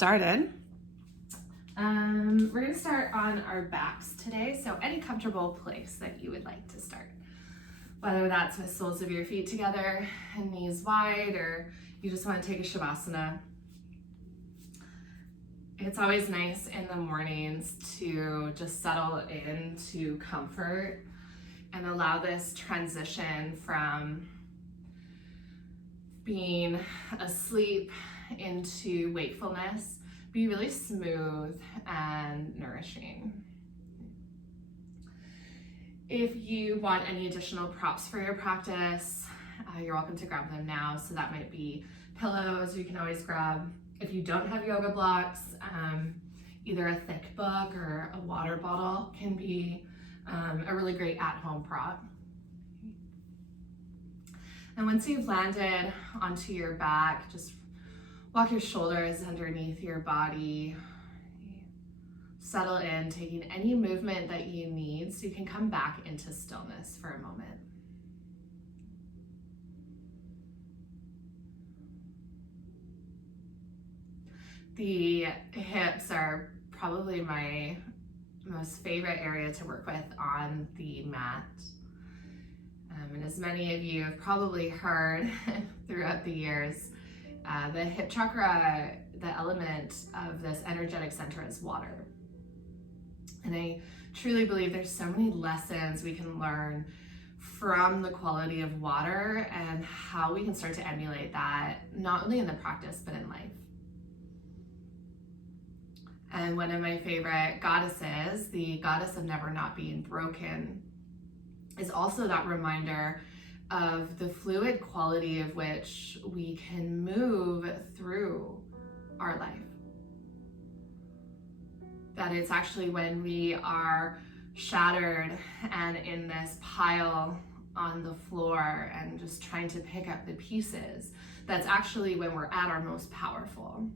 started. We're going to start on our backs today, so any comfortable place that you would like to start. Whether that's with soles of your feet together and knees wide, or you just want to take a Shavasana. It's always nice in the mornings to just settle into comfort and allow this transition from being asleep into wakefulness be really smooth and nourishing. If you want any additional props for your practice, you're welcome to grab them now. So that might be pillows you can always grab. If you don't have yoga blocks, either a thick book or a water bottle can be a really great at-home prop. And once you've landed onto your back, just walk your shoulders underneath your body. Settle in, taking any movement that you need so you can come back into stillness for a moment. The hips are probably my most favorite area to work with on the mat. And as many of you have probably heard throughout the years, the hip chakra, the element of this energetic center is water. And I truly believe there's so many lessons we can learn from the quality of water and how we can start to emulate that, not only in the practice, but in life. And one of my favorite goddesses, the goddess of never not being broken, is also that reminder of the fluid quality of which we can move through our life. That it's actually when we are shattered and in this pile on the floor and just trying to pick up the pieces, that's actually when we're at our most powerful.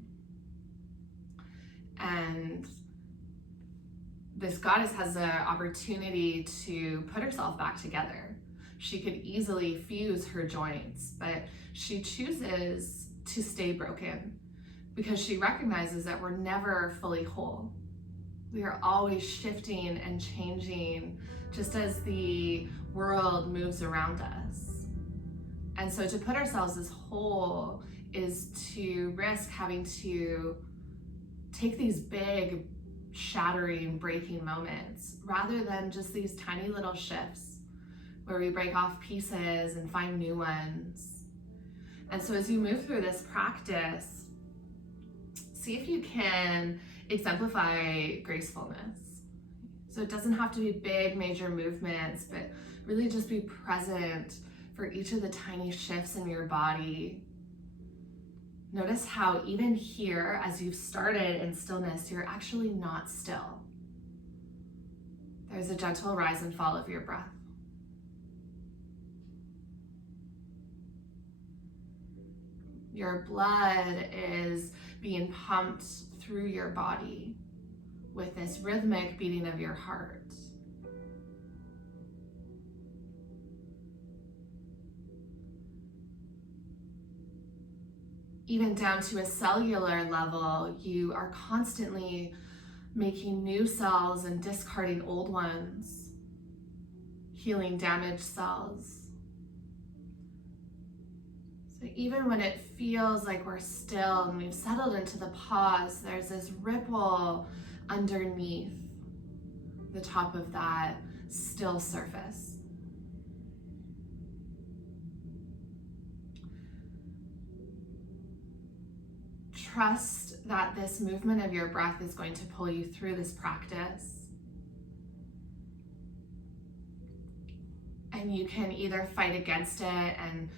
And this goddess has the opportunity to put herself back together. She could easily fuse her joints, but she chooses to stay broken because she recognizes that we're never fully whole. We are always shifting and changing just as the world moves around us. And so to put ourselves as whole is to risk having to take these big, shattering, breaking moments rather than just these tiny little shifts where we break off pieces and find new ones. And so as you move through this practice, see if you can exemplify gracefulness. So it doesn't have to be big, major movements, but really just be present for each of the tiny shifts in your body. Notice how even here, as you've started in stillness, you're actually not still. There's a gentle rise and fall of your breath. Your blood is being pumped through your body with this rhythmic beating of your heart. Even down to a cellular level, you are constantly making new cells and discarding old ones, healing damaged cells. So even when it feels like we're still and we've settled into the pause, there's this ripple underneath the top of that still surface. Trust that this movement of your breath is going to pull you through this practice. And you can either fight against it and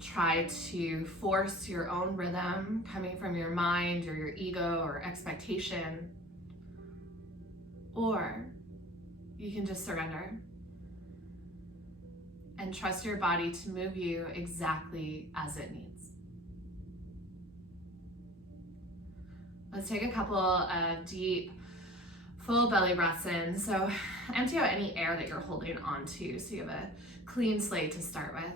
try to force your own rhythm coming from your mind or your ego or expectation, or you can just surrender and trust your body to move you exactly as it needs. Let's take a couple of deep, full belly breaths in. So empty out any air that you're holding onto so you have a clean slate to start with.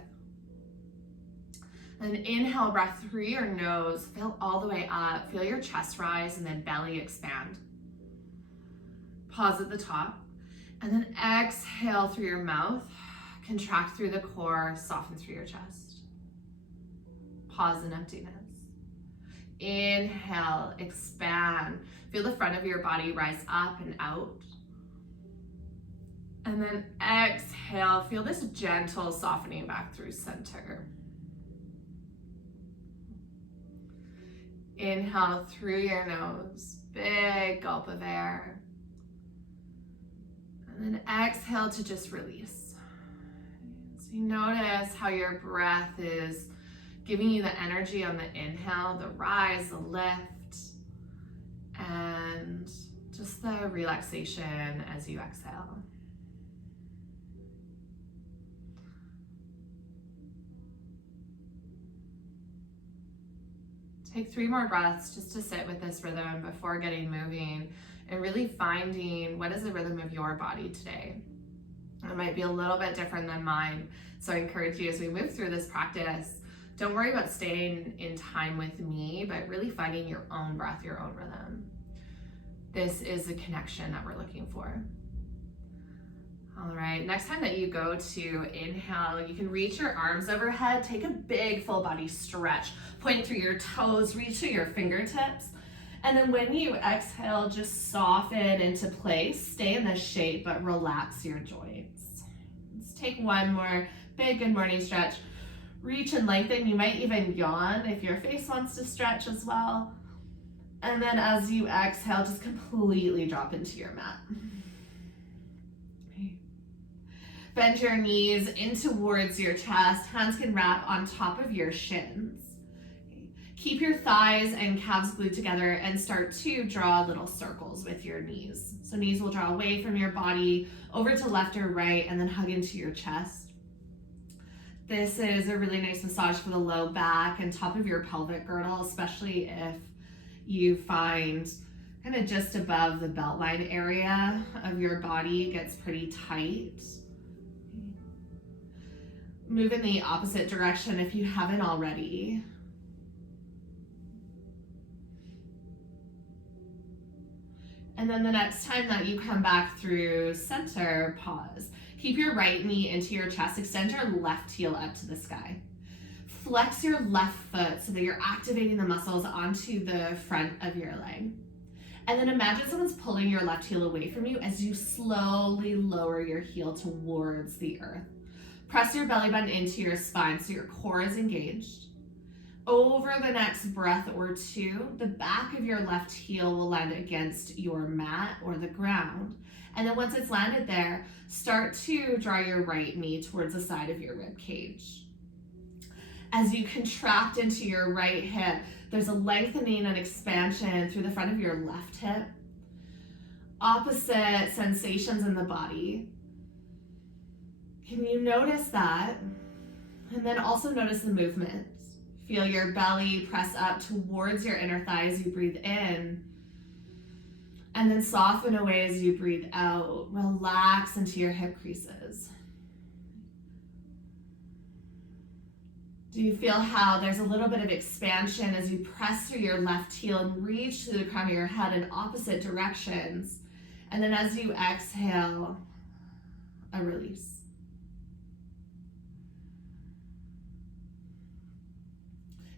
Then inhale, breath through your nose, fill all the way up, feel your chest rise and then belly expand. Pause at the top, and then exhale through your mouth, contract through the core, soften through your chest. Pause in emptiness. Inhale, expand. Feel the front of your body rise up and out. And then exhale, feel this gentle softening back through center. Inhale through your nose, big gulp of air. And then exhale to just release. So you notice how your breath is giving you the energy on the inhale, the rise, the lift, and just the relaxation as you exhale. Take 3 more breaths just to sit with this rhythm before getting moving and really finding what is the rhythm of your body today. It might be a little bit different than mine, so I encourage you as we move through this practice, don't worry about staying in time with me, but really finding your own breath, your own rhythm. This is the connection that we're looking for. All right, next time that you go to inhale, you can reach your arms overhead, take a big full body stretch, point through your toes, reach to your fingertips. And then when you exhale, just soften into place, stay in this shape, but relax your joints. Let's take one more big good morning stretch. Reach and lengthen. You might even yawn if your face wants to stretch as well. And then as you exhale, just completely drop into your mat. Bend your knees in towards your chest. Hands can wrap on top of your shins. Keep your thighs and calves glued together and start to draw little circles with your knees. So knees will draw away from your body, over to left or right, and then hug into your chest. This is a really nice massage for the low back and top of your pelvic girdle, especially if you find kind of just above the belt line area of your body gets pretty tight. Move in the opposite direction if you haven't already. And then the next time that you come back through center, pause. Keep your right knee into your chest. Extend your left heel up to the sky. Flex your left foot so that you're activating the muscles onto the front of your leg. And then imagine someone's pulling your left heel away from you as you slowly lower your heel towards the earth. Press your belly button into your spine so your core is engaged. Over the next breath or two, the back of your left heel will land against your mat or the ground. And then once it's landed there, start to draw your right knee towards the side of your rib cage. As you contract into your right hip, there's a lengthening and expansion through the front of your left hip. Opposite sensations in the body. Can you notice that? And then also notice the movement. Feel your belly press up towards your inner thigh as you breathe in. And then soften away as you breathe out. Relax into your hip creases. Do you feel how there's a little bit of expansion as you press through your left heel and reach to the crown of your head in opposite directions? And then as you exhale, a release.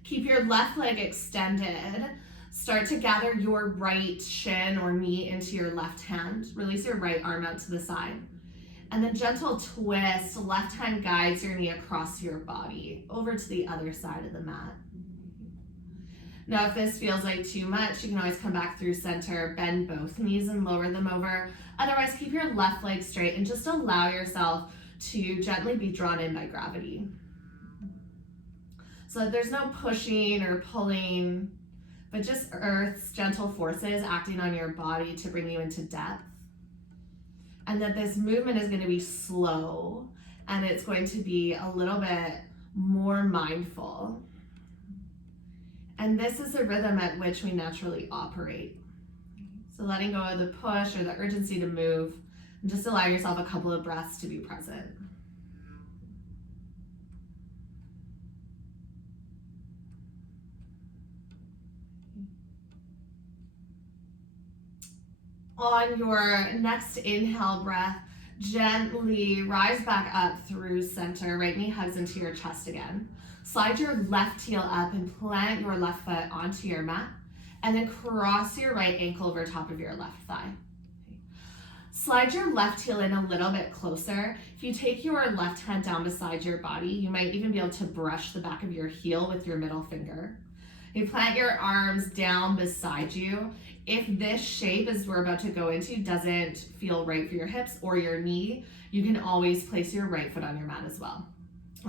Keep your left leg extended. Start to gather your right shin or knee into your left hand. Release your right arm out to the side. And then gentle twist, left hand guides your knee across your body over to the other side of the mat. Now, if this feels like too much, you can always come back through center, bend both knees and lower them over. Otherwise, keep your left leg straight and just allow yourself to gently be drawn in by gravity. So that there's no pushing or pulling, but just Earth's gentle forces acting on your body to bring you into depth. And that this movement is going to be slow and it's going to be a little bit more mindful. And this is the rhythm at which we naturally operate. So letting go of the push or the urgency to move, and just allow yourself a couple of breaths to be present. On your next inhale breath, gently rise back up through center. Right knee hugs into your chest again. Slide your left heel up and plant your left foot onto your mat. And then cross your right ankle over top of your left thigh. Slide your left heel in a little bit closer. If you take your left hand down beside your body, you might even be able to brush the back of your heel with your middle finger. You plant your arms down beside you. If this shape, as we're about to go into, doesn't feel right for your hips or your knee, you can always place your right foot on your mat as well.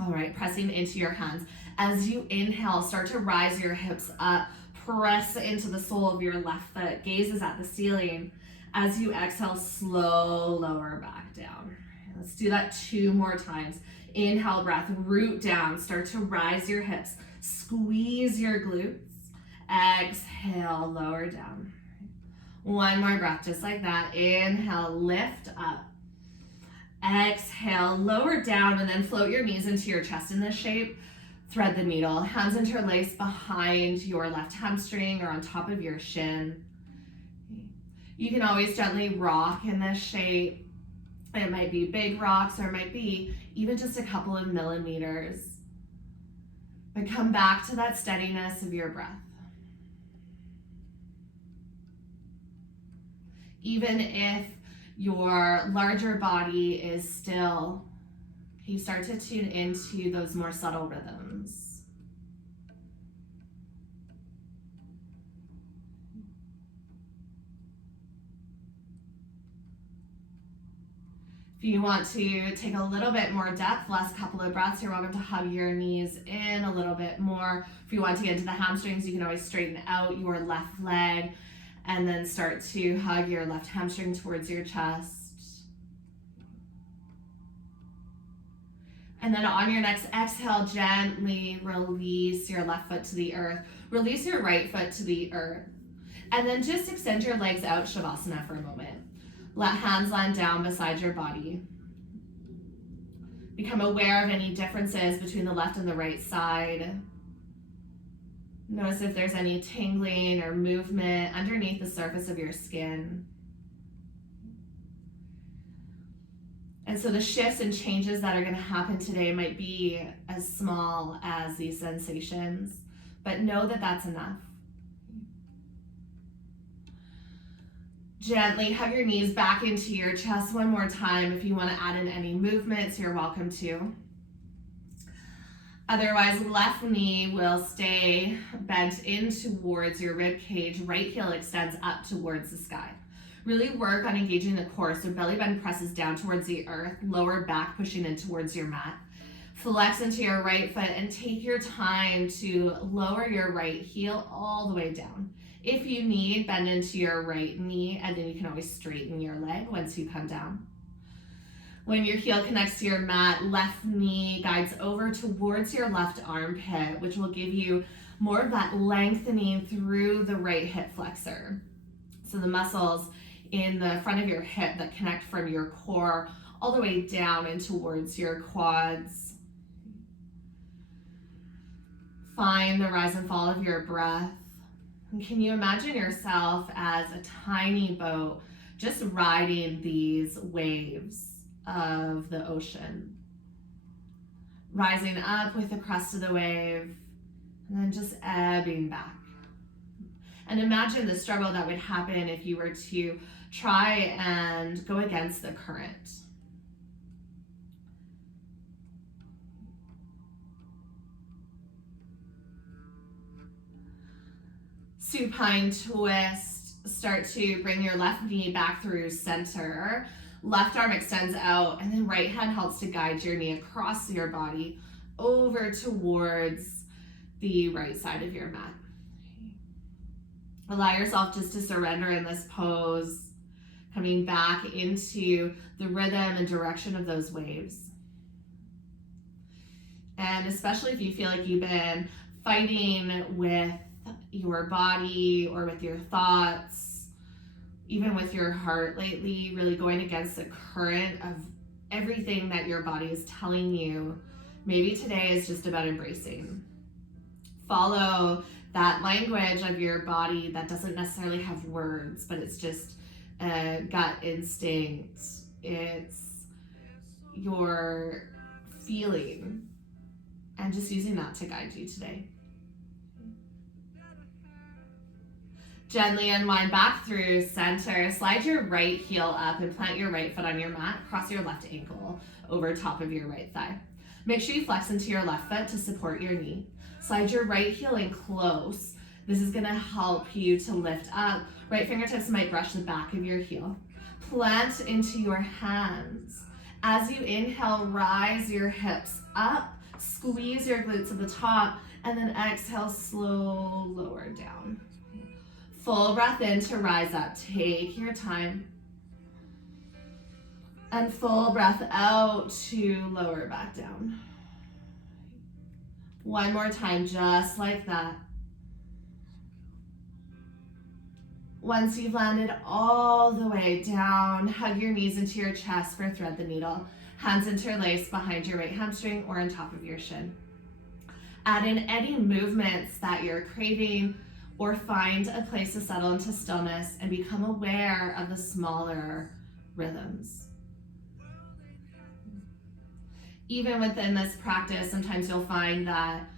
All right, pressing into your hands. As you inhale, start to rise your hips up. Press into the sole of your left foot. Gaze is at the ceiling. As you exhale, slow lower back down. Let's do that 2 more times. Inhale, breath, root down. Start to rise your hips. Squeeze your glutes. Exhale, lower down. 1 more breath, just like that. Inhale, lift up. Exhale, lower down, and then float your knees into your chest in this shape. Thread the needle. Hands interlace behind your left hamstring or on top of your shin. You can always gently rock in this shape. It might be big rocks, or it might be even just a couple of millimeters. But come back to that steadiness of your breath. Even if your larger body is still, you start to tune into those more subtle rhythms. If you want to take a little bit more depth, last couple of breaths, you're welcome to hug your knees in a little bit more. If you want to get into the hamstrings, you can always straighten out your left leg and then start to hug your left hamstring towards your chest. And then on your next exhale, gently release your left foot to the earth. Release your right foot to the earth. And then just extend your legs out, Shavasana, for a moment. Let hands land down beside your body. Become aware of any differences between the left and the right side. Notice if there's any tingling or movement underneath the surface of your skin. And so the shifts and changes that are going to happen today might be as small as these sensations, but know that that's enough. Gently hug your knees back into your chest 1 more time. If you want to add in any movements, you're welcome to. Otherwise, left knee will stay bent in towards your rib cage. Right heel extends up towards the sky. Really work on engaging the core, so belly button presses down towards the earth, lower back pushing in towards your mat. Flex into your right foot and take your time to lower your right heel all the way down. If you need, bend into your right knee, and then you can always straighten your leg once you come down. When your heel connects to your mat, left knee guides over towards your left armpit, which will give you more of that lengthening through the right hip flexor. So the muscles in the front of your hip that connect from your core all the way down and towards your quads. Find the rise and fall of your breath. And can you imagine yourself as a tiny boat just riding these waves of the ocean? Rising up with the crest of the wave and then just ebbing back. And imagine the struggle that would happen if you were to try and go against the current. Supine twist. Start to bring your left knee back through center. Left arm extends out, and then right hand helps to guide your knee across your body over towards the right side of your mat. Allow yourself just to surrender in this pose, coming back into the rhythm and direction of those waves. And especially if you feel like you've been fighting with your body or with your thoughts, even with your heart lately, really going against the current of everything that your body is telling you, maybe today is just about embracing. Follow that language of your body that doesn't necessarily have words, but it's just a gut instinct. It's your feeling, and just using that to guide you today. Gently unwind back through center. Slide your right heel up and plant your right foot on your mat. Cross your left ankle over top of your right thigh. Make sure you flex into your left foot to support your knee. Slide your right heel in close. This is going to help you to lift up. Right fingertips might brush the back of your heel. Plant into your hands. As you inhale, rise your hips up. Squeeze your glutes at the top. And then exhale, slow, lower down. Full breath in to rise up. Take your time. And full breath out to lower back down. One more time, just like that. Once you've landed all the way down, hug your knees into your chest for thread the needle. Hands interlaced behind your right hamstring or on top of your shin. Add in any movements that you're craving, or find a place to settle into stillness and become aware of the smaller rhythms. Even within this practice, sometimes you'll find that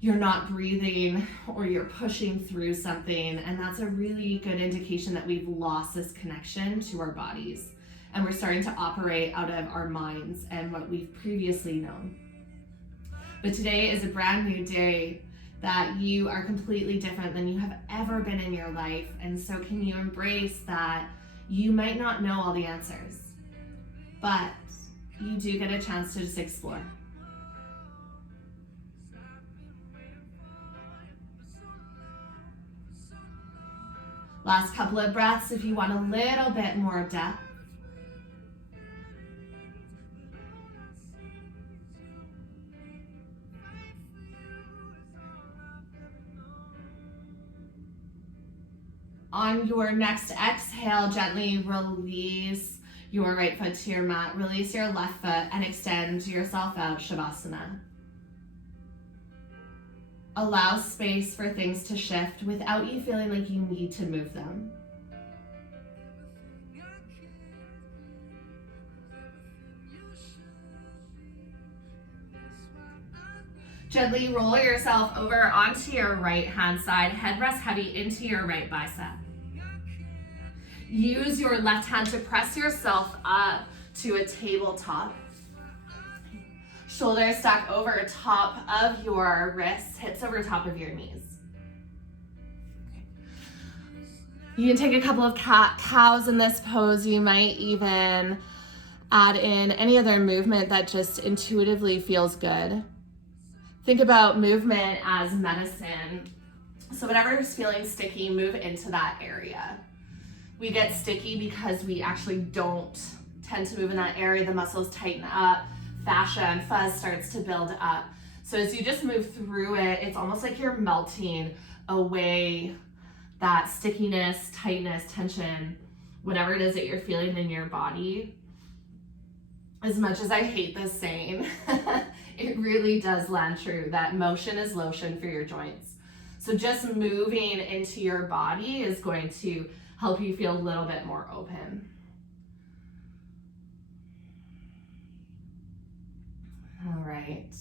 you're not breathing or you're pushing through something, and that's a really good indication that we've lost this connection to our bodies and we're starting to operate out of our minds and what we've previously known. But today is a brand new day that you are completely different than you have ever been in your life. And so can you embrace that you might not know all the answers, but you do get a chance to just explore. Last couple of breaths if you want a little bit more depth. On your next exhale, gently release your right foot to your mat. Release your left foot and extend yourself out, Shavasana. Allow space for things to shift without you feeling like you need to move them. Gently roll yourself over onto your right hand side. Head rests heavy into your right bicep. Use your left hand to press yourself up to a tabletop. Shoulders stack over top of your wrists, hips over top of your knees. You can take a couple of cat-cows in this pose. You might even add in any other movement that just intuitively feels good. Think about movement as medicine. So whatever is feeling sticky, move into that area. We get sticky because we actually don't tend to move in that area. The muscles tighten up, fascia and fuzz starts to build up. So as you just move through it, it's almost like you're melting away that stickiness, tightness, tension, whatever it is that you're feeling in your body. As much as I hate this saying, it really does land true that motion is lotion for your joints. So just moving into your body is going to help you feel a little bit more open. All right,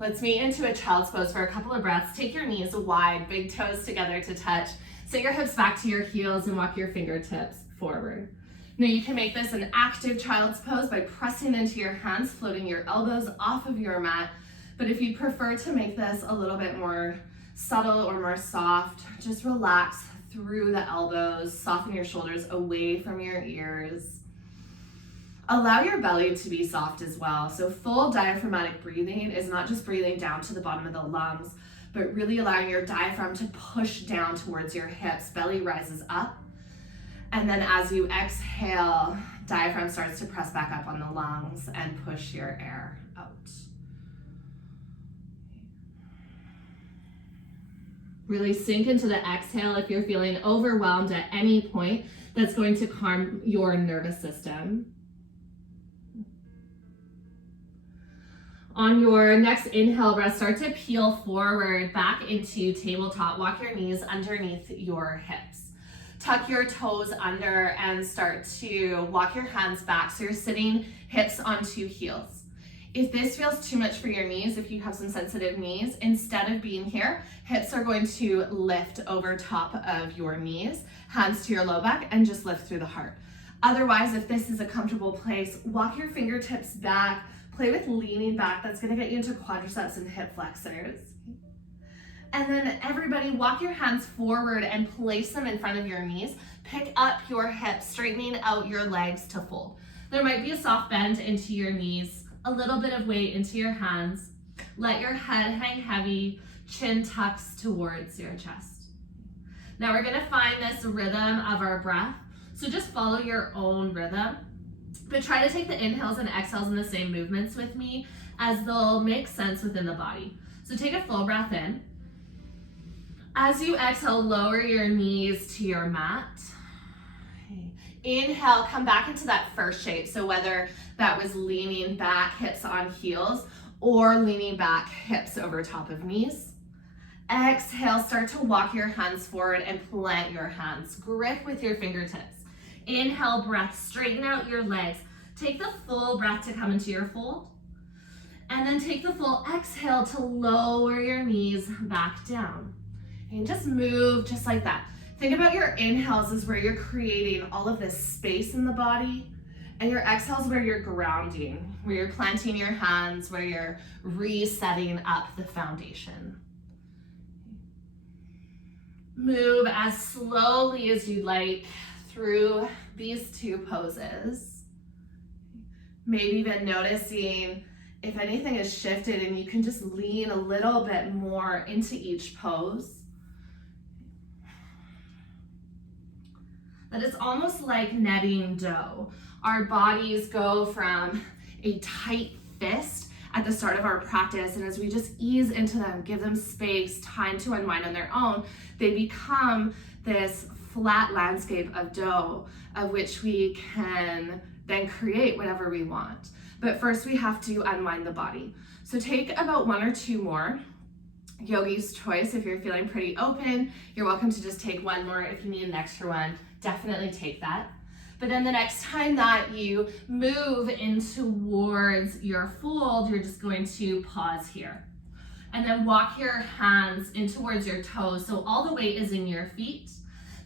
let's meet into a child's pose for a couple of breaths. Take your knees wide, big toes together to touch. Sit your hips back to your heels and walk your fingertips forward. Now you can make this an active child's pose by pressing into your hands, floating your elbows off of your mat. But if you prefer to make this a little bit more subtle or more soft, just relax through the elbows, soften your shoulders away from your ears. Allow your belly to be soft as well. So full diaphragmatic breathing is not just breathing down to the bottom of the lungs, but really allowing your diaphragm to push down towards your hips. Belly rises up. And then as you exhale, diaphragm starts to press back up on the lungs and push your air out. Really sink into the exhale if you're feeling overwhelmed at any point. That's going to calm your nervous system. On your next inhale breath, start to peel forward back into tabletop. Walk your knees underneath your hips. Tuck your toes under and start to walk your hands back. So you're sitting hips onto heels. If this feels too much for your knees, if you have some sensitive knees, instead of being here, hips are going to lift over top of your knees, hands to your low back, and just lift through the heart. Otherwise, if this is a comfortable place, walk your fingertips back, play with leaning back. That's gonna get you into quadriceps and hip flexors. And then everybody walk your hands forward and place them in front of your knees. Pick up your hips, straightening out your legs to fold. There might be a soft bend into your knees, a little bit of weight into your hands. Let your head hang heavy, chin tucks towards your chest. Now we're gonna find this rhythm of our breath. So just follow your own rhythm, but try to take the inhales and exhales in the same movements with me as they'll make sense within the body. So take a full breath in. As you exhale, lower your knees to your mat. Inhale, come back into that first shape. So whether that was leaning back, hips on heels, or leaning back, hips over top of knees. Exhale, start to walk your hands forward and plant your hands. Grip with your fingertips. Inhale, breath, straighten out your legs. Take the full breath to come into your fold. And then take the full exhale to lower your knees back down. And just move just like that. Think about your inhales as where you're creating all of this space in the body, and your exhales where you're grounding, where you're planting your hands, where you're resetting up the foundation. Move as slowly as you'd like through these two poses. Maybe even noticing if anything has shifted and you can just lean a little bit more into each pose. That it's almost like kneading dough. Our bodies go from a tight fist at the start of our practice, and as we just ease into them, give them space, time to unwind on their own, they become this flat landscape of dough of which we can then create whatever we want. But first we have to unwind the body. So take about one or two more. Yogi's choice. If you're feeling pretty open, you're welcome to just take one more. If you need an extra one, definitely take that. But then the next time that you move in towards your fold, you're just going to pause here. And then walk your hands in towards your toes. So all the weight is in your feet.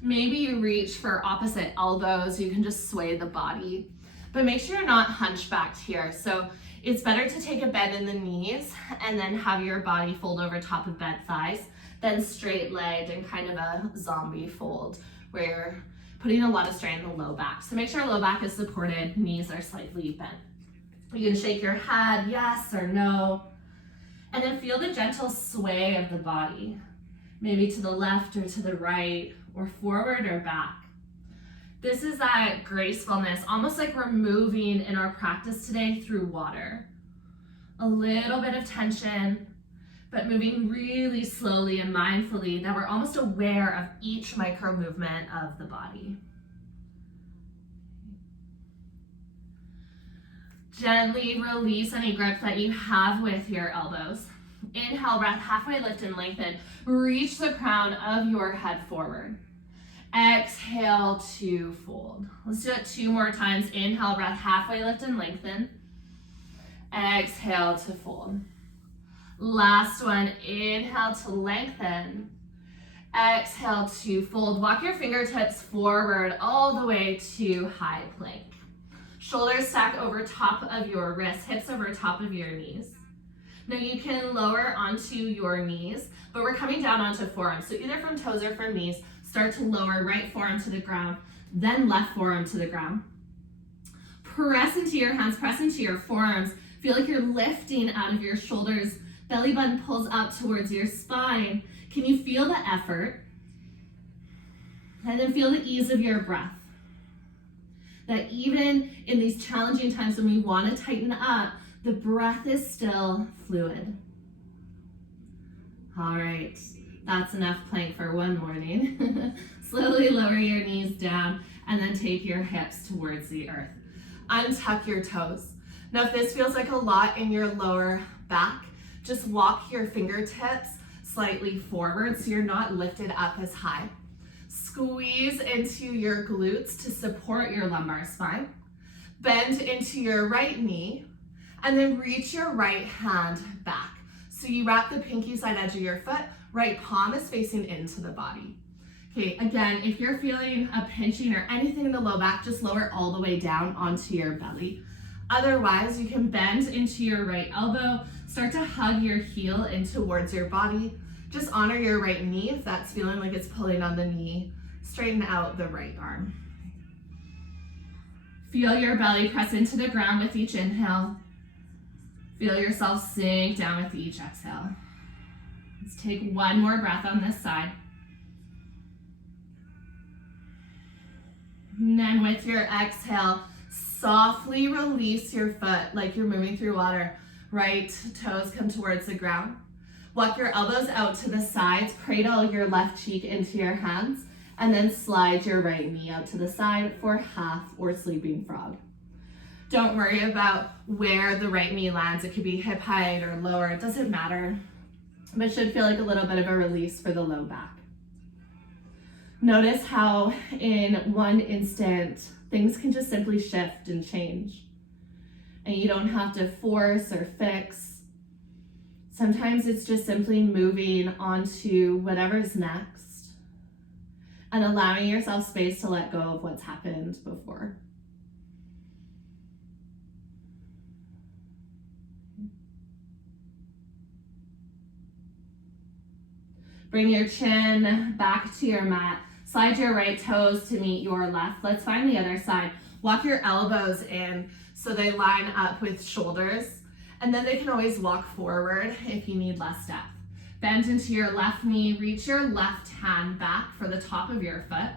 Maybe you reach for opposite elbows. You can just sway the body. But make sure you're not hunchbacked here. So it's better to take a bend in the knees and then have your body fold over top of bent thighs, then straight legged and kind of a zombie fold where you're putting a lot of strain in the low back. So make sure low back is supported, knees are slightly bent. You can shake your head, yes or no, and then feel the gentle sway of the body, maybe to the left or to the right, or forward or back. This is that gracefulness, almost like we're moving in our practice today through water. A little bit of tension, but moving really slowly and mindfully, that we're almost aware of each micro movement of the body. Gently release any grip that you have with your elbows. Inhale, breath, halfway lift and lengthen. Reach the crown of your head forward. Exhale to fold. Let's do it two more times. Inhale, breath, halfway lift and lengthen. Exhale to fold. Last one, inhale to lengthen. Exhale to fold. Walk your fingertips forward all the way to high plank. Shoulders stack over top of your wrists, hips over top of your knees. Now you can lower onto your knees, but we're coming down onto forearms. So either from toes or from knees, start to lower right forearm to the ground, then left forearm to the ground. Press into your hands, press into your forearms. Feel like you're lifting out of your shoulders. Belly button pulls up towards your spine. Can you feel the effort? And then feel the ease of your breath. That even in these challenging times when we want to tighten up, the breath is still fluid. All right, that's enough plank for one morning. Slowly lower your knees down and then take your hips towards the earth. Untuck your toes. Now if this feels like a lot in your lower back, just walk your fingertips slightly forward so you're not lifted up as high. Squeeze into your glutes to support your lumbar spine. Bend into your right knee, and then reach your right hand back. So you wrap the pinky side edge of your foot, right palm is facing into the body. Okay, again, if you're feeling a pinching or anything in the low back, just lower all the way down onto your belly. Otherwise, you can bend into your right elbow, start to hug your heel in towards your body. Just honor your right knee if that's feeling like it's pulling on the knee. Straighten out the right arm. Feel your belly press into the ground with each inhale. Feel yourself sink down with each exhale. Let's take one more breath on this side. And then with your exhale, softly release your foot like you're moving through water. Right toes come towards the ground. Walk your elbows out to the sides, cradle your left cheek into your hands, and then slide your right knee out to the side for half or sleeping frog. Don't worry about where the right knee lands. It could be hip height or lower, it doesn't matter. But it should feel like a little bit of a release for the low back. Notice how in one instant, things can just simply shift and change. And you don't have to force or fix. Sometimes it's just simply moving on to whatever's next and allowing yourself space to let go of what's happened before. Bring your chin back to your mat. Slide your right toes to meet your left. Let's find the other side. Walk your elbows in so they line up with shoulders. And then they can always walk forward if you need less depth. Bend into your left knee. Reach your left hand back for the top of your foot.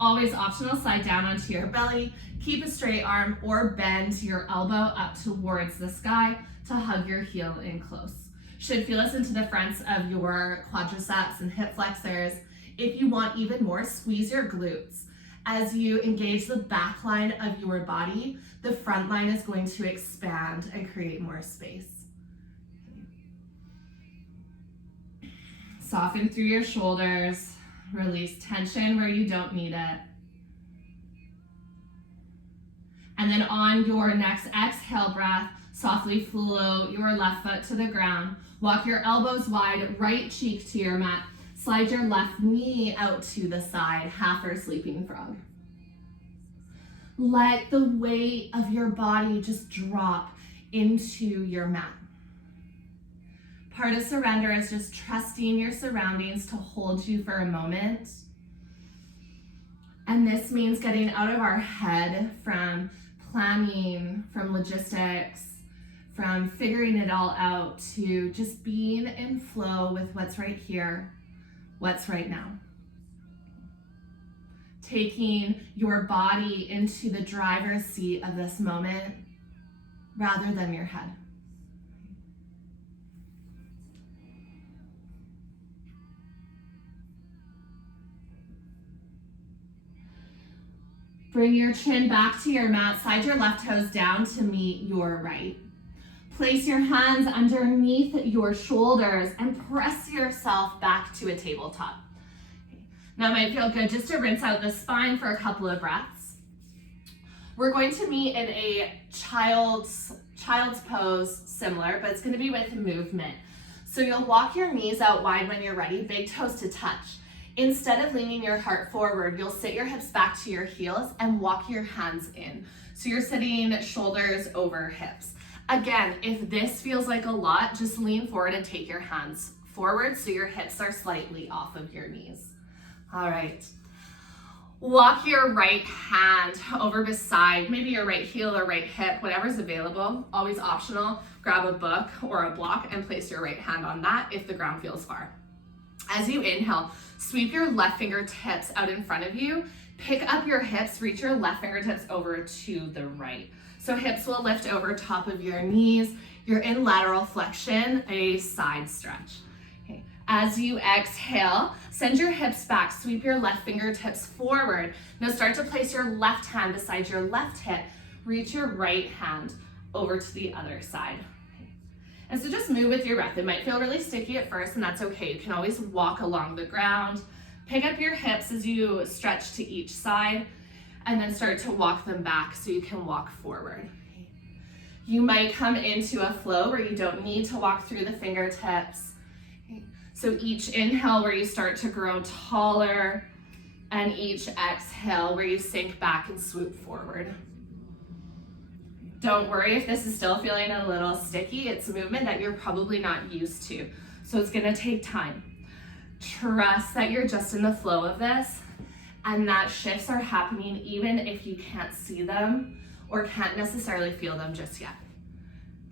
Always optional, slide down onto your belly. Keep a straight arm or bend your elbow up towards the sky to hug your heel in close. Should feel this into the fronts of your quadriceps and hip flexors. If you want even more, squeeze your glutes. As you engage the back line of your body, the front line is going to expand and create more space. Soften through your shoulders. Release tension where you don't need it. And then on your next exhale breath, softly float your left foot to the ground. Walk your elbows wide, right cheek to your mat. Slide your left knee out to the side, half or sleeping frog. Let the weight of your body just drop into your mat. Part of surrender is just trusting your surroundings to hold you for a moment. And this means getting out of our head from planning, from logistics, from figuring it all out, to just being in flow with what's right here, what's right now. Taking your body into the driver's seat of this moment rather than your head. Bring your chin back to your mat, slide your left toes down to meet your right. Place your hands underneath your shoulders and press yourself back to a tabletop. Now it might feel good just to rinse out the spine for a couple of breaths. We're going to meet in a child's pose, similar, but it's going to be with movement. So you'll walk your knees out wide when you're ready, big toes to touch. Instead of leaning your heart forward, you'll sit your hips back to your heels and walk your hands in. So you're sitting shoulders over hips. Again, if this feels like a lot, just lean forward and take your hands forward so your hips are slightly off of your knees. All right. Walk your right hand over beside maybe your right heel or right hip, whatever's available, always optional. Grab a book or a block and place your right hand on that if the ground feels far. As you inhale, sweep your left fingertips out in front of you, pick up your hips, reach your left fingertips over to the right. So hips will lift over top of your knees. You're in lateral flexion, a side stretch. Okay. As you exhale, send your hips back, sweep your left fingertips forward. Now start to place your left hand beside your left hip, reach your right hand over to the other side. And so just move with your breath. It might feel really sticky at first, and that's okay. You can always walk along the ground, Pick up your hips as you stretch to each side and then start to walk them back so you can walk forward. You might come into a flow where you don't need to walk through the fingertips. So each inhale where you start to grow taller, and each exhale where you sink back and swoop forward. Don't worry if this is still feeling a little sticky. It's a movement that you're probably not used to, so it's gonna take time. Trust that you're just in the flow of this and that shifts are happening even if you can't see them or can't necessarily feel them just yet.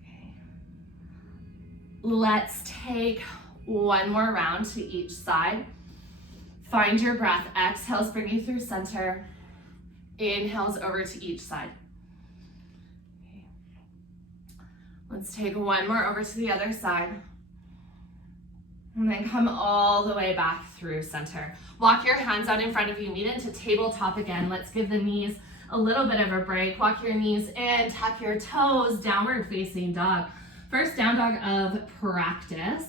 Okay. Let's take one more round to each side. Find your breath. Exhales bring you through center. Inhales over to each side. Okay. Let's take one more over to the other side. And then come all the way back through center. Walk your hands out in front of you, meet into tabletop again. Let's give the knees a little bit of a break. Walk your knees in, tuck your toes, downward facing dog. First down dog of practice.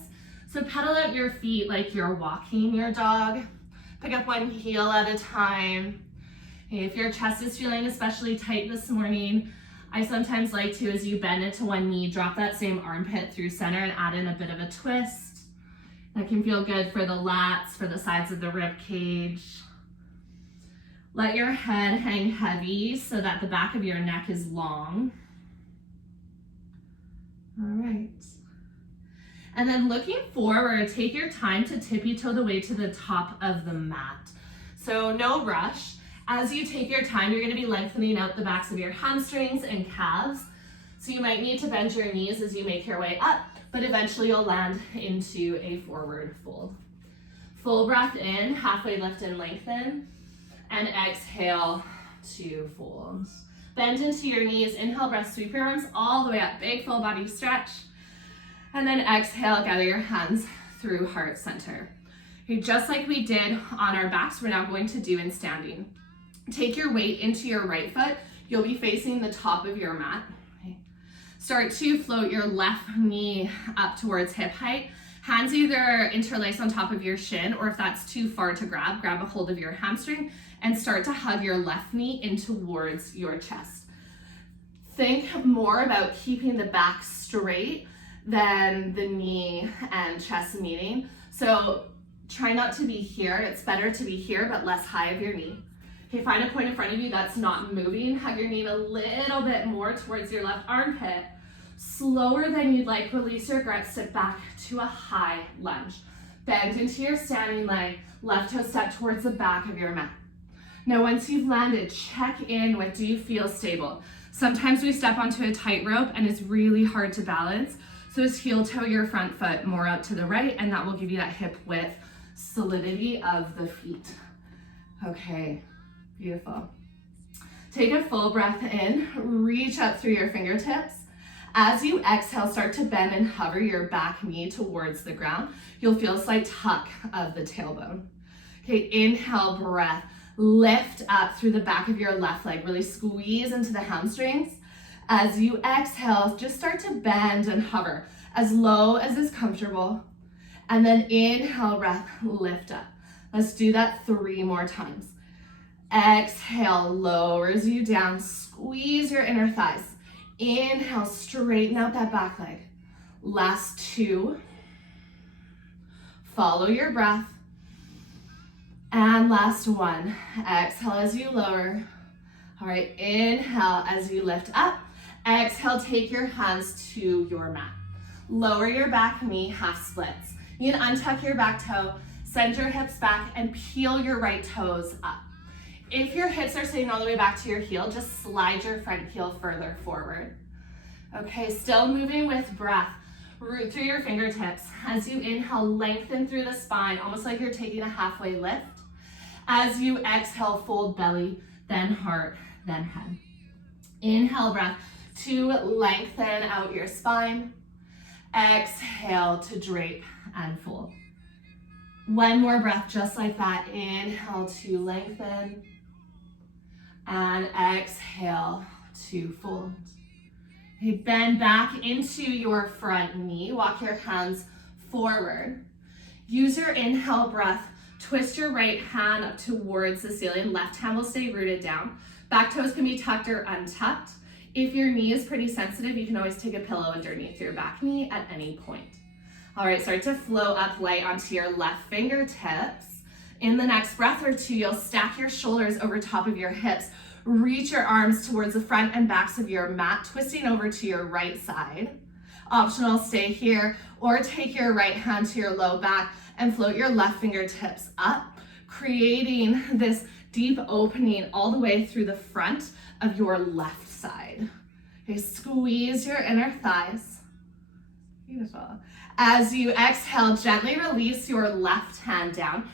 So pedal out your feet like you're walking your dog. Pick up one heel at a time. If your chest is feeling especially tight this morning, I sometimes like to, as you bend into one knee, drop that same armpit through center and add in a bit of a twist. That can feel good for the lats, for the sides of the rib cage. Let your head hang heavy so that the back of your neck is long. All right. And then looking forward, take your time to tippy toe the way to the top of the mat. So no rush. As you take your time, you're gonna be lengthening out the backs of your hamstrings and calves. So you might need to bend your knees as you make your way up, but eventually you'll land into a forward fold. Full breath in, halfway lift and lengthen, and exhale to fold. Bend into your knees, inhale, breath, sweep your arms all the way up, big full body stretch. And then exhale, gather your hands through heart center. Okay, just like we did on our backs, we're now going to do in standing. Take your weight into your right foot. You'll be facing the top of your mat. Okay. Start to float your left knee up towards hip height. Hands either interlace on top of your shin, or if that's too far to grab a hold of your hamstring and start to hug your left knee in towards your chest. Think more about keeping the back straight than the knee and chest meeting. So try not to be here. It's better to be here, but less high of your knee. Okay, find a point in front of you that's not moving. Hug your knee a little bit more towards your left armpit. Slower than you'd like, release your grip, step back to a high lunge. Bend into your standing leg, left toe step towards the back of your mat. Now once you've landed, check in with, do you feel stable? Sometimes we step onto a tightrope and it's really hard to balance. So just heel toe your front foot more out to the right, and that will give you that hip width solidity of the feet. Okay, beautiful. Take a full breath in, reach up through your fingertips. As you exhale, start to bend and hover your back knee towards the ground. You'll feel a slight tuck of the tailbone. Okay, inhale, breath. Lift up through the back of your left leg. Really squeeze into the hamstrings. As you exhale, just start to bend and hover as low as is comfortable. And then inhale, breath, lift up. Let's do that 3 more times. Exhale, lowers you down. Squeeze your inner thighs. Inhale, straighten out that back leg. Last 2. Follow your breath. And last 1. Exhale as you lower. All right, inhale as you lift up. Exhale, take your hands to your mat. Lower your back knee, half splits. You can untuck your back toe, send your hips back, and peel your right toes up. If your hips are sitting all the way back to your heel, just slide your front heel further forward. Okay, still moving with breath. Root through your fingertips. As you inhale, lengthen through the spine, almost like you're taking a halfway lift. As you exhale, fold belly, then heart, then head. Inhale, breath to lengthen out your spine. Exhale to drape and fold. 1 more breath just like that. Inhale to lengthen. And exhale to fold. Okay, bend back into your front knee. Walk your hands forward. Use your inhale breath Twist your right hand up towards the ceiling. Left hand will stay rooted down. Back toes can be tucked or untucked. If your knee is pretty sensitive, you can always take a pillow underneath your back knee at any point. All right, start to flow up light onto your left fingertips. In the next breath or two, you'll stack your shoulders over top of your hips. Reach your arms towards the front and backs of your mat, twisting over to your right side. Optional, stay here, or take your right hand to your low back and float your left fingertips up, creating this deep opening all the way through the front of your left side. Okay, squeeze your inner thighs. Beautiful. As you exhale, gently release your left hand down.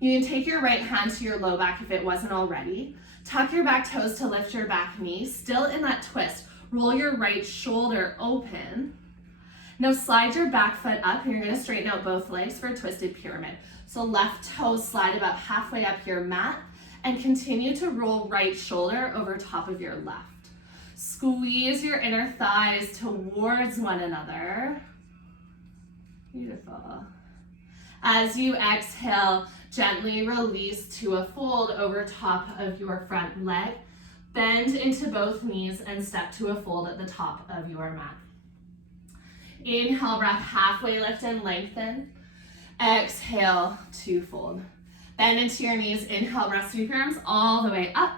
You can take your right hand to your low back if it wasn't already. Tuck your back toes to lift your back knee. Still in that twist, roll your right shoulder open. Now slide your back foot up, and you're gonna straighten out both legs for a twisted pyramid. So left toes slide about halfway up your mat, and continue to roll right shoulder over top of your left. Squeeze your inner thighs towards one another. Beautiful. As you exhale, gently release to a fold over top of your front leg. Bend into both knees and step to a fold at the top of your mat. Inhale, breath, halfway lift and lengthen. Exhale to fold. Bend into your knees. Inhale, breath, sweep your arms all the way up.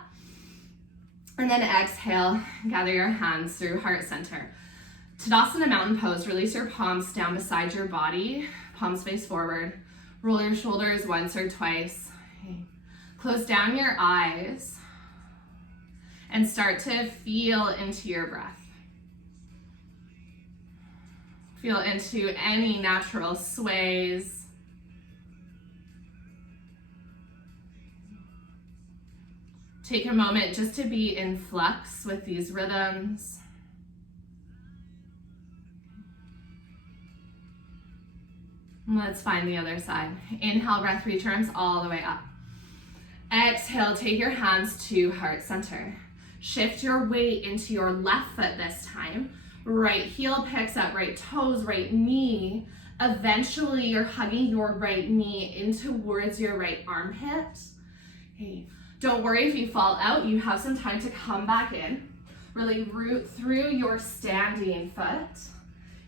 And then exhale, gather your hands through heart center. Tadasana mountain pose. Release your palms down beside your body. Palms face forward. Roll your shoulders once or twice. Okay. Close down your eyes and start to feel into your breath. Feel into any natural sways. Take a moment just to be in flux with these rhythms. Let's find the other side. Inhale, breath, reach your arms all the way up. Exhale, take your hands to heart center. Shift your weight into your left foot this time. Right heel picks up, right toes, right knee. Eventually, you're hugging your right knee in towards your right armpit. Okay. Don't worry if you fall out. You have some time to come back in. Really root through your standing foot.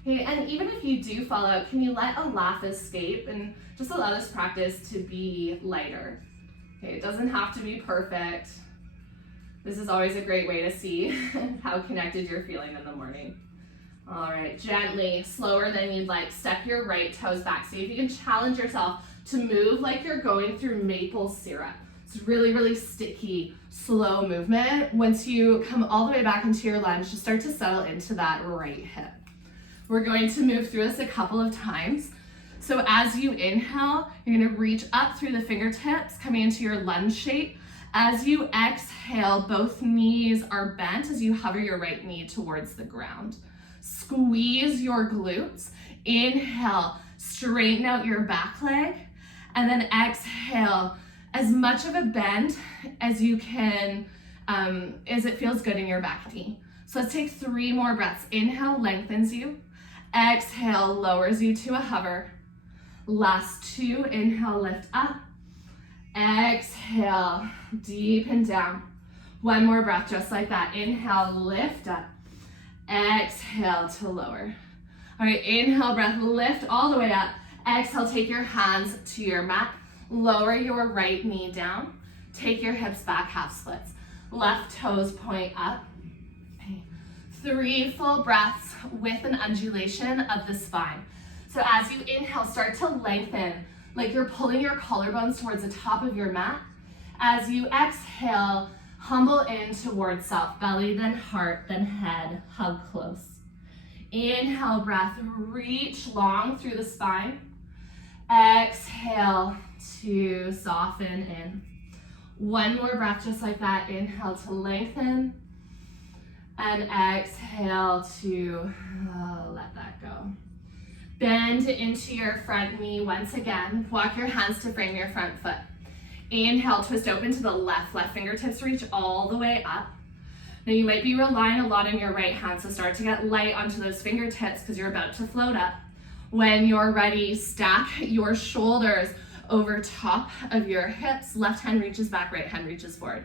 Okay, and even if you do fall out, can you let a laugh escape and just allow this practice to be lighter? Okay, it doesn't have to be perfect. This is always a great way to see how connected you're feeling in the morning. All right, gently, slower than you'd like, step your right toes back. See if you can challenge yourself to move like you're going through maple syrup. It's really, really sticky, slow movement. Once you come all the way back into your lunge, just start to settle into that right hip. We're going to move through this a couple of times. So as you inhale, you're gonna reach up through the fingertips, coming into your lunge shape. As you exhale, both knees are bent as you hover your right knee towards the ground. Squeeze your glutes. Inhale, straighten out your back leg, and then exhale, as much of a bend as you can, as it feels good in your back knee. So let's take 3 more breaths. Inhale, lengthens you. Exhale, lowers you to a hover. Last 2, inhale, lift up. Exhale, deepen down. 1 more breath, just like that. Inhale, lift up. Exhale to lower. All right, inhale, breath, lift all the way up. Exhale, take your hands to your mat. Lower your right knee down. Take your hips back, half splits. Left toes point up. 3 full breaths with an undulation of the spine. So as you inhale, start to lengthen, like you're pulling your collarbones towards the top of your mat. As you exhale, humble in towards self, belly, then heart, then head, hug close. Inhale, breath, reach long through the spine. Exhale to soften in. 1 more breath, just like that. Inhale to lengthen. And exhale to let that go. Bend into your front knee once again. Walk your hands to frame your front foot. Inhale, twist open to the left. Left fingertips reach all the way up. Now you might be relying a lot on your right hand, so start to get light onto those fingertips because you're about to float up. When you're ready, stack your shoulders over top of your hips. Left hand reaches back, right hand reaches forward.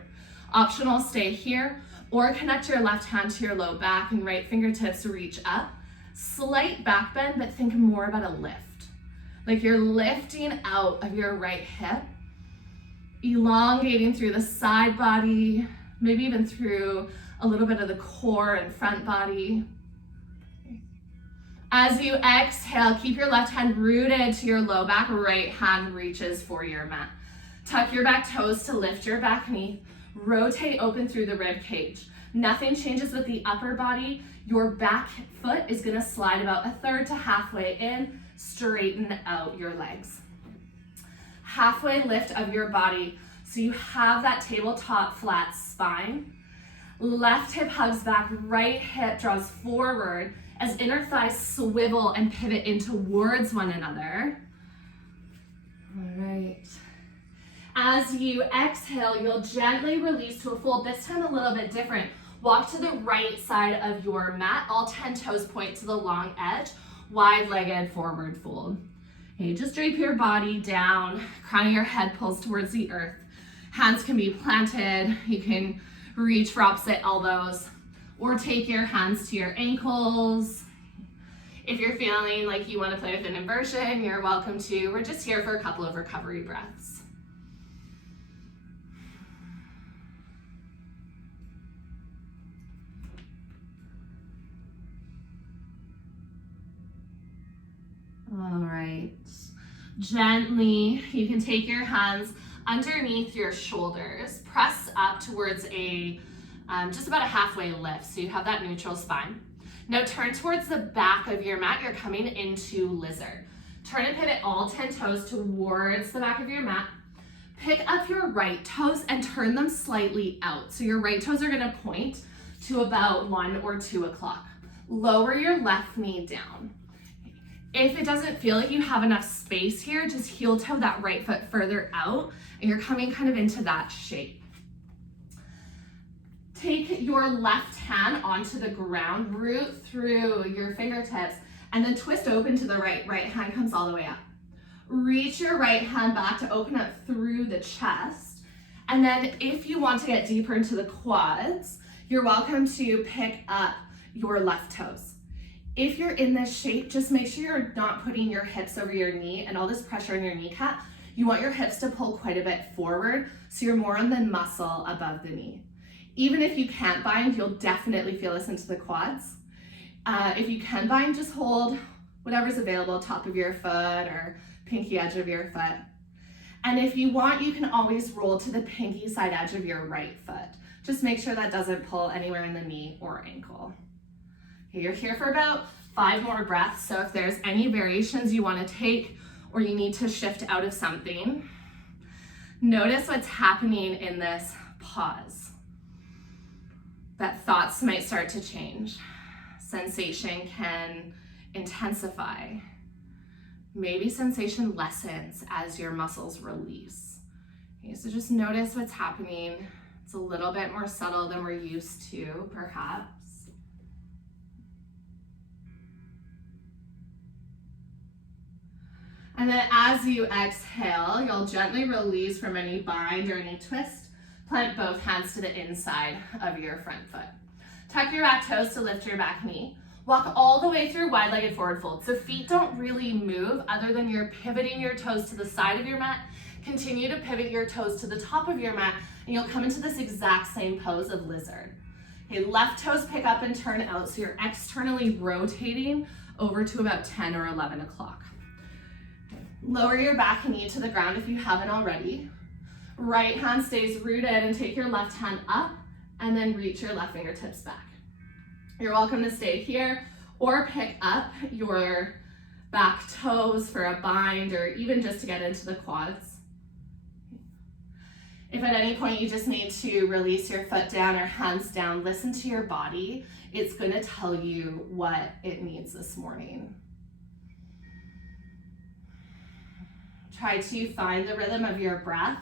Optional, stay here, or connect your left hand to your low back and right fingertips reach up. Slight back bend, but think more about a lift. Like you're lifting out of your right hip, elongating through the side body, maybe even through a little bit of the core and front body. As you exhale, keep your left hand rooted to your low back, right hand reaches for your mat. Tuck your back toes to lift your back knee. Rotate open through the rib cage. Nothing changes with the upper body. Your back foot is gonna slide about 1/3 to halfway in. Straighten out your legs. Halfway lift of your body so you have that tabletop flat spine. Left hip hugs back, right hip draws forward as inner thighs swivel and pivot in towards one another. All right. As you exhale, you'll gently release to a fold, this time a little bit different. Walk to the right side of your mat. All 10 toes point to the long edge. Wide-legged forward fold. Okay, just drape your body down. Crown of your head pulls towards the earth. Hands can be planted. You can reach for opposite elbows or take your hands to your ankles. If you're feeling like you want to play with an inversion, you're welcome to. We're just here for a couple of recovery breaths. All right, gently, you can take your hands underneath your shoulders, press up towards a, just about a halfway lift, so you have that neutral spine. Now turn towards the back of your mat, you're coming into lizard. Turn and pivot all 10 toes towards the back of your mat. Pick up your right toes and turn them slightly out. So your right toes are gonna point to about 1 or 2 o'clock. Lower your left knee down. If it doesn't feel like you have enough space here, just heel toe that right foot further out and you're coming kind of into that shape. Take your left hand onto the ground, root through your fingertips, and then twist open to the right. Right hand comes all the way up. Reach your right hand back to open up through the chest. And then if you want to get deeper into the quads, you're welcome to pick up your left toes. If you're in this shape, just make sure you're not putting your hips over your knee and all this pressure on your kneecap. You want your hips to pull quite a bit forward so you're more on the muscle above the knee. Even if you can't bind, you'll definitely feel this into the quads. If you can bind, just hold whatever's available, top of your foot or pinky edge of your foot. And if you want, you can always roll to the pinky side edge of your right foot. Just make sure that doesn't pull anywhere in the knee or ankle. Okay, you're here for about 5 more breaths, so if there's any variations you want to take or you need to shift out of something, notice what's happening in this pause. That thoughts might start to change. Sensation can intensify. Maybe sensation lessens as your muscles release. Okay, so just notice what's happening. It's a little bit more subtle than we're used to, perhaps. And then as you exhale, you'll gently release from any bind or any twist. Plant both hands to the inside of your front foot. Tuck your back toes to lift your back knee. Walk all the way through wide-legged forward fold. So feet don't really move other than you're pivoting your toes to the side of your mat. Continue to pivot your toes to the top of your mat and you'll come into this exact same pose of lizard. Okay, left toes pick up and turn out so you're externally rotating over to about 10 or 11 o'clock. Lower your back knee to the ground if you haven't already. Right hand stays rooted and take your left hand up and then reach your left fingertips back. You're welcome to stay here or pick up your back toes for a bind or even just to get into the quads. If at any point you just need to release your foot down or hands down, listen to your body. It's going to tell you what it needs this morning. Try to find the rhythm of your breath.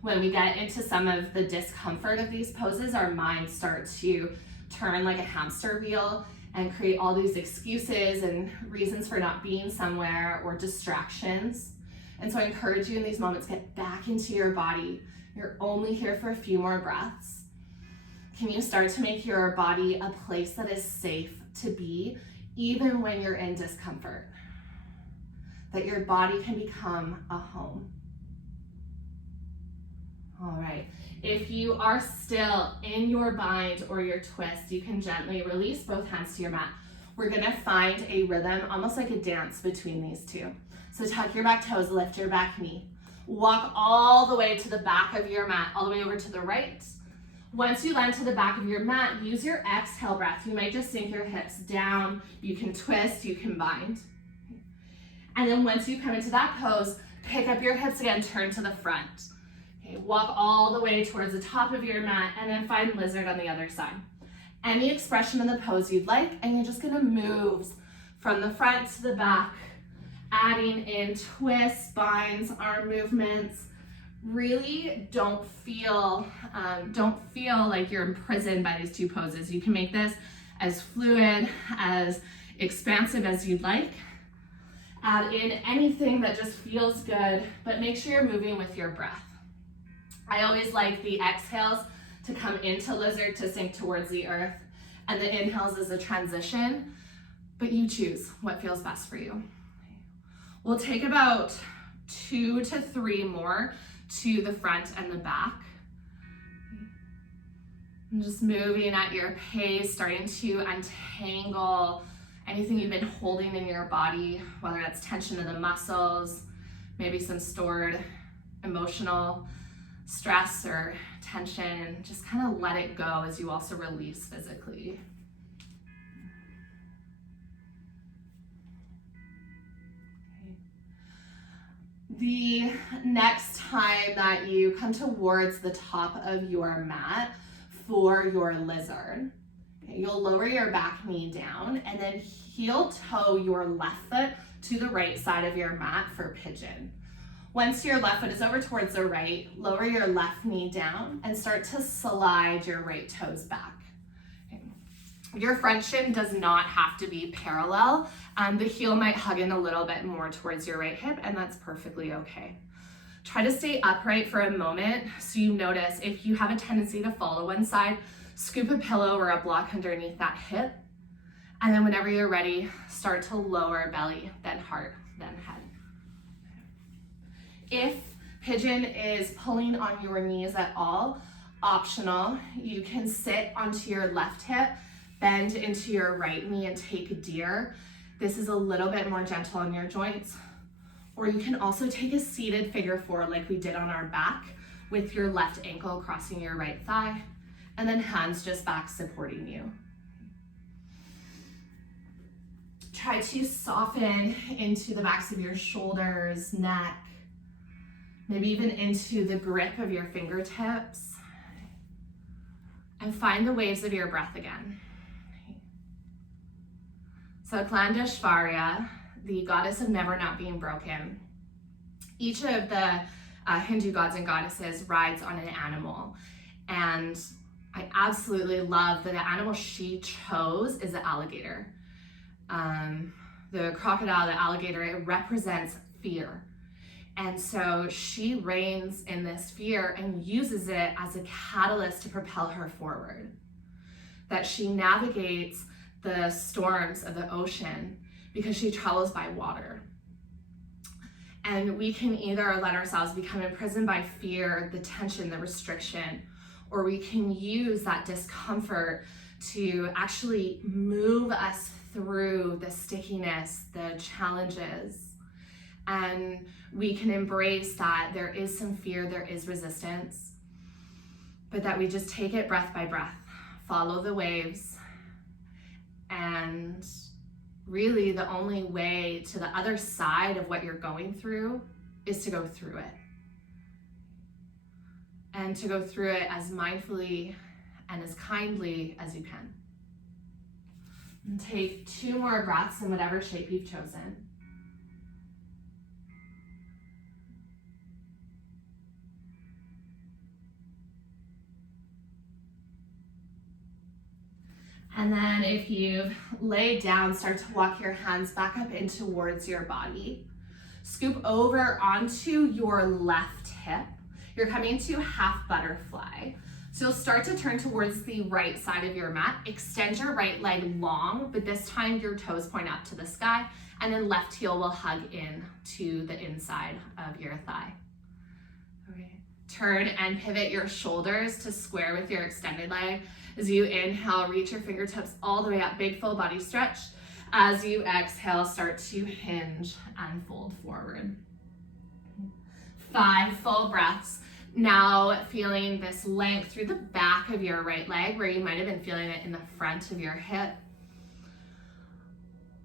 When we get into some of the discomfort of these poses, our minds start to turn like a hamster wheel and create all these excuses and reasons for not being somewhere or distractions. And so I encourage you in these moments, get back into your body. You're only here for a few more breaths. Can you start to make your body a place that is safe to be, even when you're in discomfort? That your body can become a home. All right, if you are still in your bind or your twist, you can gently release both hands to your mat. We're gonna find a rhythm, almost like a dance between these two. So tuck your back toes, lift your back knee. Walk all the way to the back of your mat, all the way over to the right. Once you land to the back of your mat, use your exhale breath. You might just sink your hips down. You can twist, you can bind. And then once you come into that pose, pick up your hips again, turn to the front. Okay, walk all the way towards the top of your mat and then find lizard on the other side. Any expression in the pose you'd like, and you're just gonna move from the front to the back, adding in twists, binds, arm movements. Really don't feel like you're imprisoned by these two poses. You can make this as fluid, as expansive as you'd like. Add in anything that just feels good, but make sure you're moving with your breath. I always like the exhales to come into lizard to sink towards the earth, and the inhales as a transition, but you choose what feels best for you. We'll take about 2 to 3 more to the front and the back. And just moving at your pace, starting to untangle anything you've been holding in your body, whether that's tension in the muscles, maybe some stored emotional stress or tension. Just kind of let it go as you also release physically. The next time that you come towards the top of your mat for your lizard, okay, you'll lower your back knee down and then heel toe your left foot to the right side of your mat for pigeon. Once your left foot is over towards the right, lower your left knee down and start to slide your right toes back. Your front shin does not have to be parallel. The heel might hug in a little bit more towards your right hip, and that's perfectly okay. Try to stay upright for a moment so you notice if you have a tendency to fall to one side, scoop a pillow or a block underneath that hip. And then whenever you're ready, start to lower belly, then heart, then head. If pigeon is pulling on your knees at all, optional, you can sit onto your left hip, bend into your right knee and take a deer. This is a little bit more gentle on your joints. Or you can also take a seated figure 4 like we did on our back with your left ankle crossing your right thigh, and then hands just back supporting you. Try to soften into the backs of your shoulders, neck, maybe even into the grip of your fingertips, and find the waves of your breath again. So Klandeshvarya, the goddess of never not being broken. Each of the Hindu gods and goddesses rides on an animal. And I absolutely love that the animal she chose is the alligator. The crocodile, the alligator, it represents fear. And so she reigns in this fear and uses it as a catalyst to propel her forward. That she navigates the storms of the ocean because she travels by water. And we can either let ourselves become imprisoned by fear, the tension, the restriction, or we can use that discomfort to actually move us through the stickiness, the challenges. And we can embrace that there is some fear, there is resistance, but that we just take it breath by breath, follow the waves, and really the only way to the other side of what you're going through is to go through it. And to go through it as mindfully and as kindly as you can. And take 2 more breaths in whatever shape you've chosen. And then if you've laid down, start to walk your hands back up in towards your body. Scoop over onto your left hip. You're coming to half butterfly. So you'll start to turn towards the right side of your mat. Extend your right leg long, but this time your toes point up to the sky, and then left heel will hug in to the inside of your thigh. Okay. Turn and pivot your shoulders to square with your extended leg. As you inhale, reach your fingertips all the way up, big full body stretch. As you exhale, start to hinge and fold forward. 5 full breaths. Now feeling this length through the back of your right leg where you might have been feeling it in the front of your hip.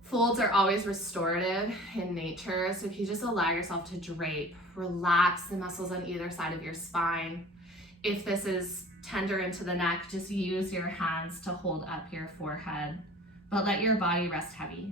Folds are always restorative in nature, so if you just allow yourself to drape, relax the muscles on either side of your spine. If this is tender into the neck, just use your hands to hold up your forehead, but let your body rest heavy.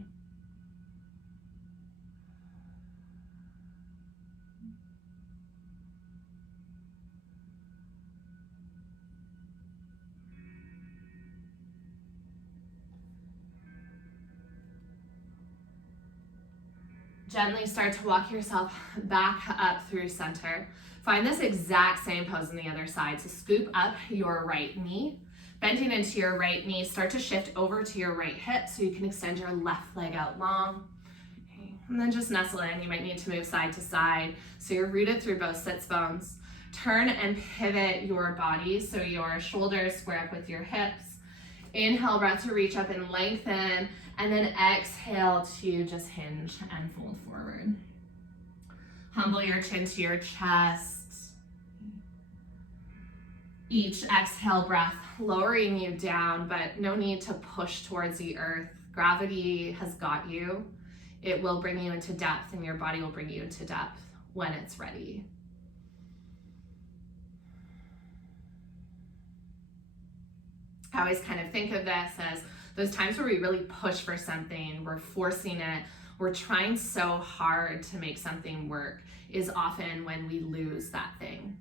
Gently start to walk yourself back up through center. Find this exact same pose on the other side. So scoop up your right knee, bending into your right knee, start to shift over to your right hip so you can extend your left leg out long. Okay. And then just nestle in. You might need to move side to side so you're rooted through both sits bones. Turn and pivot your body so your shoulders square up with your hips. Inhale, breath to reach up and lengthen, and then exhale to just hinge and fold forward. Humble your chin to your chest. Each exhale breath lowering you down, but no need to push towards the earth. Gravity has got you. It will bring you into depth, and your body will bring you into depth when it's ready. I always kind of think of this as those times where we really push for something, we're forcing it, we're trying so hard to make something work, is often when we lose that thing.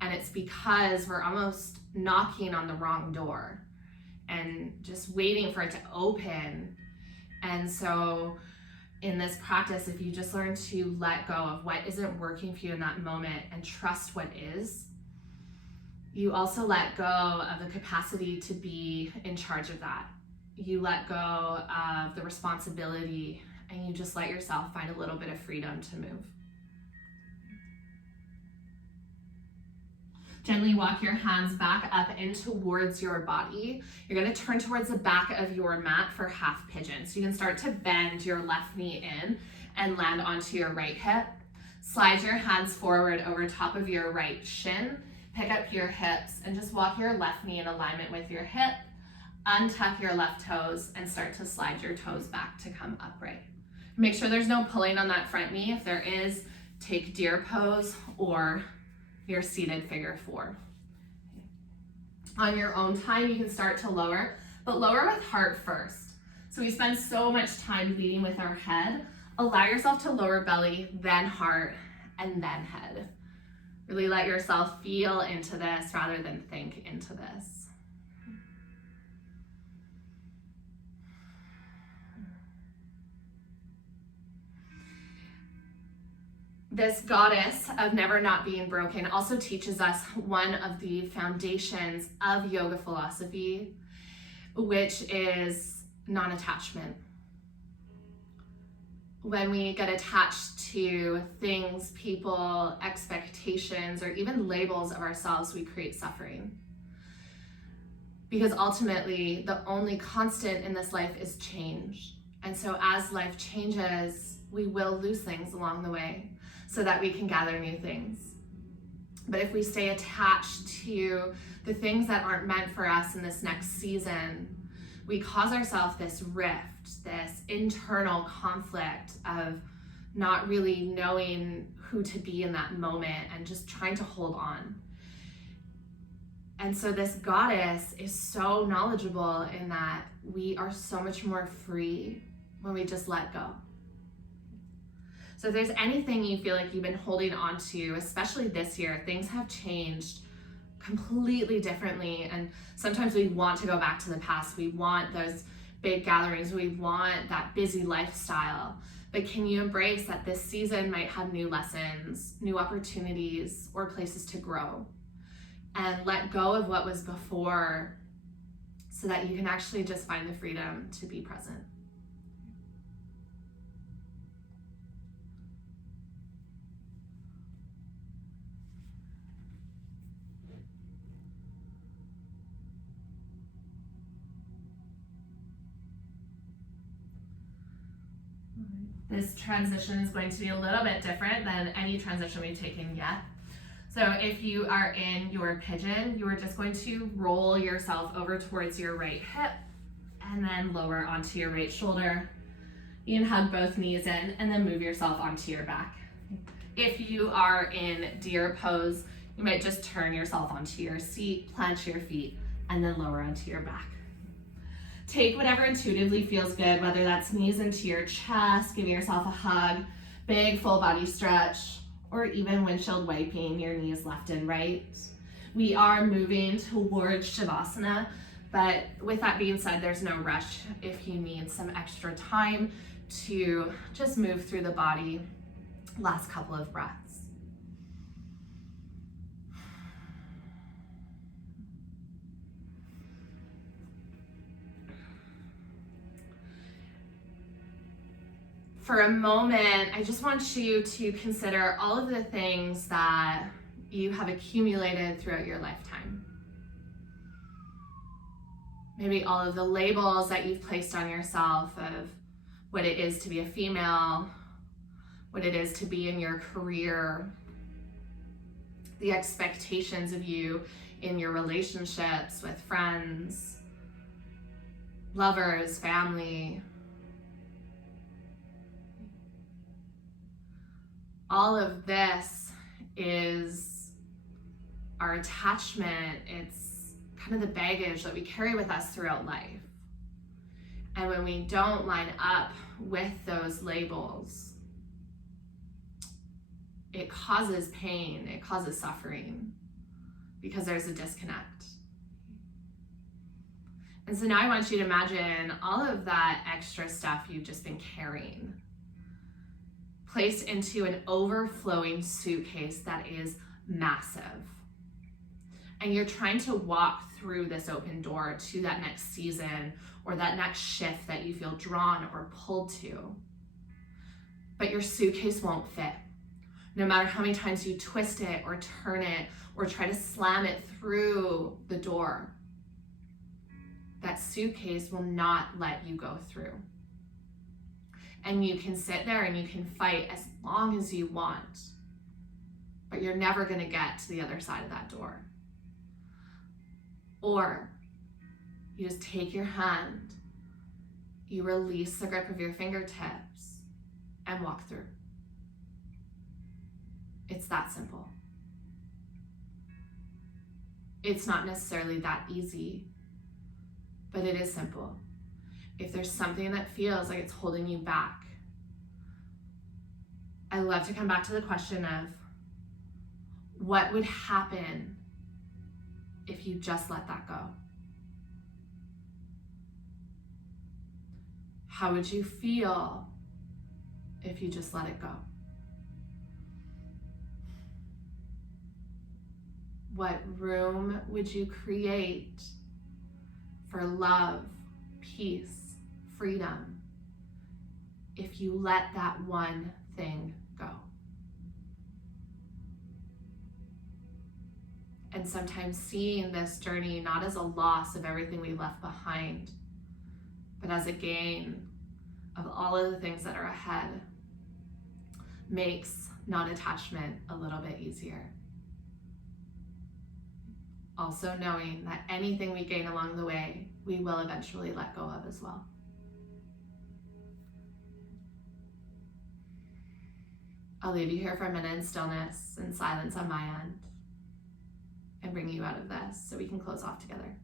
And it's because we're almost knocking on the wrong door and just waiting for it to open. And so in this practice, if you just learn to let go of what isn't working for you in that moment and trust what is, you also let go of the capacity to be in charge of that. You let go of the responsibility, and you just let yourself find a little bit of freedom to move. Gently walk your hands back up in towards your body. You're going to turn towards the back of your mat for half pigeon. So you can start to bend your left knee in and land onto your right hip. Slide your hands forward over top of your right shin. Pick up your hips and just walk your left knee in alignment with your hip. Untuck your left toes and start to slide your toes back to come upright. Make sure there's no pulling on that front knee. If there is, take deer pose or your seated figure 4. On your own time, you can start to lower, but lower with heart first. So we spend so much time leading with our head. Allow yourself to lower belly, then heart, and then head. Really let yourself feel into this rather than think into this. This goddess of never not being broken also teaches us one of the foundations of yoga philosophy, which is non-attachment. When we get attached to things, people, expectations, or even labels of ourselves, we create suffering. Because ultimately, the only constant in this life is change. And so as life changes, we will lose things along the way so that we can gather new things. But if we stay attached to the things that aren't meant for us in this next season, we cause ourselves this rift, this internal conflict of not really knowing who to be in that moment and just trying to hold on. And so this goddess is so knowledgeable in that we are so much more free when we just let go. So if there's anything you feel like you've been holding on to, especially this year, things have changed completely differently. And sometimes we want to go back to the past. We want those big gatherings. We want that busy lifestyle. But can you embrace that this season might have new lessons, new opportunities, or places to grow? And let go of what was before so that you can actually just find the freedom to be present. This transition is going to be a little bit different than any transition we've taken yet. So if you are in your pigeon, you are just going to roll yourself over towards your right hip and then lower onto your right shoulder. You can hug both knees in and then move yourself onto your back. If you are in deer pose, you might just turn yourself onto your seat, plant your feet, and then lower onto your back. Take whatever intuitively feels good, whether that's knees into your chest, giving yourself a hug, big full body stretch, or even windshield wiping your knees left and right. We are moving towards Shavasana, but with that being said, there's no rush if you need some extra time to just move through the body. Last couple of breaths. For a moment, I just want you to consider all of the things that you have accumulated throughout your lifetime. Maybe all of the labels that you've placed on yourself of what it is to be a female, what it is to be in your career, the expectations of you in your relationships with friends, lovers, family. All of this is our attachment. It's kind of the baggage that we carry with us throughout life. And when we don't line up with those labels, it causes pain, it causes suffering, because there's a disconnect. And so now I want you to imagine all of that extra stuff you've just been carrying placed into an overflowing suitcase that is massive. And you're trying to walk through this open door to that next season or that next shift that you feel drawn or pulled to. But your suitcase won't fit. No matter how many times you twist it or turn it or try to slam it through the door, that suitcase will not let you go through. And you can sit there and you can fight as long as you want, but you're never going to get to the other side of that door. Or you just take your hand, you release the grip of your fingertips and walk through. It's that simple. It's not necessarily that easy, but it is simple. If there's something that feels like it's holding you back, I love to come back to the question of what would happen if you just let that go? How would you feel if you just let it go? What room would you create for love, peace, freedom if you let that one thing go? And sometimes seeing this journey not as a loss of everything we left behind, but as a gain of all of the things that are ahead makes non-attachment a little bit easier. Also knowing that anything we gain along the way, we will eventually let go of as well. I'll leave you here for a minute in stillness and silence on my end and bring you out of this so we can close off together.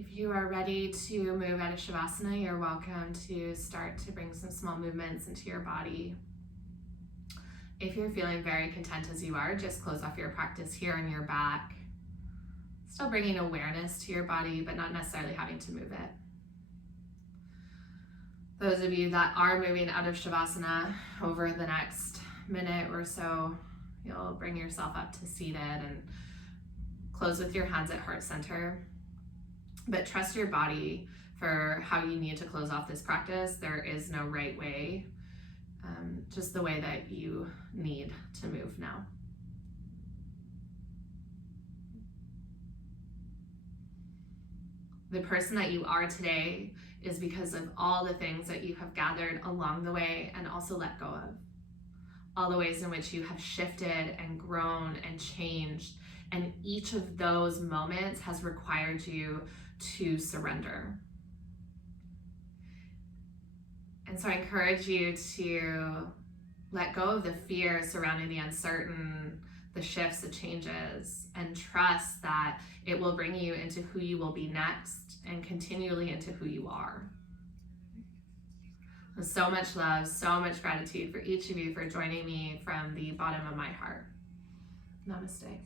If you are ready to move out of Shavasana, you're welcome to start to bring some small movements into your body. If you're feeling very content as you are, just close off your practice here on your back. Still bringing awareness to your body, but not necessarily having to move it. Those of you that are moving out of Shavasana, over the next minute or so, you'll bring yourself up to seated and close with your hands at heart center. But trust your body for how you need to close off this practice. There is no right way, just the way that you need to move now. The person that you are today is because of all the things that you have gathered along the way and also let go of. All the ways in which you have shifted and grown and changed. And each of those moments has required you to surrender. And so I encourage you to let go of the fear surrounding the uncertain, the shifts, the changes, and trust that it will bring you into who you will be next and continually into who you are. With so much love, so much gratitude for each of you for joining me from the bottom of my heart. Namaste.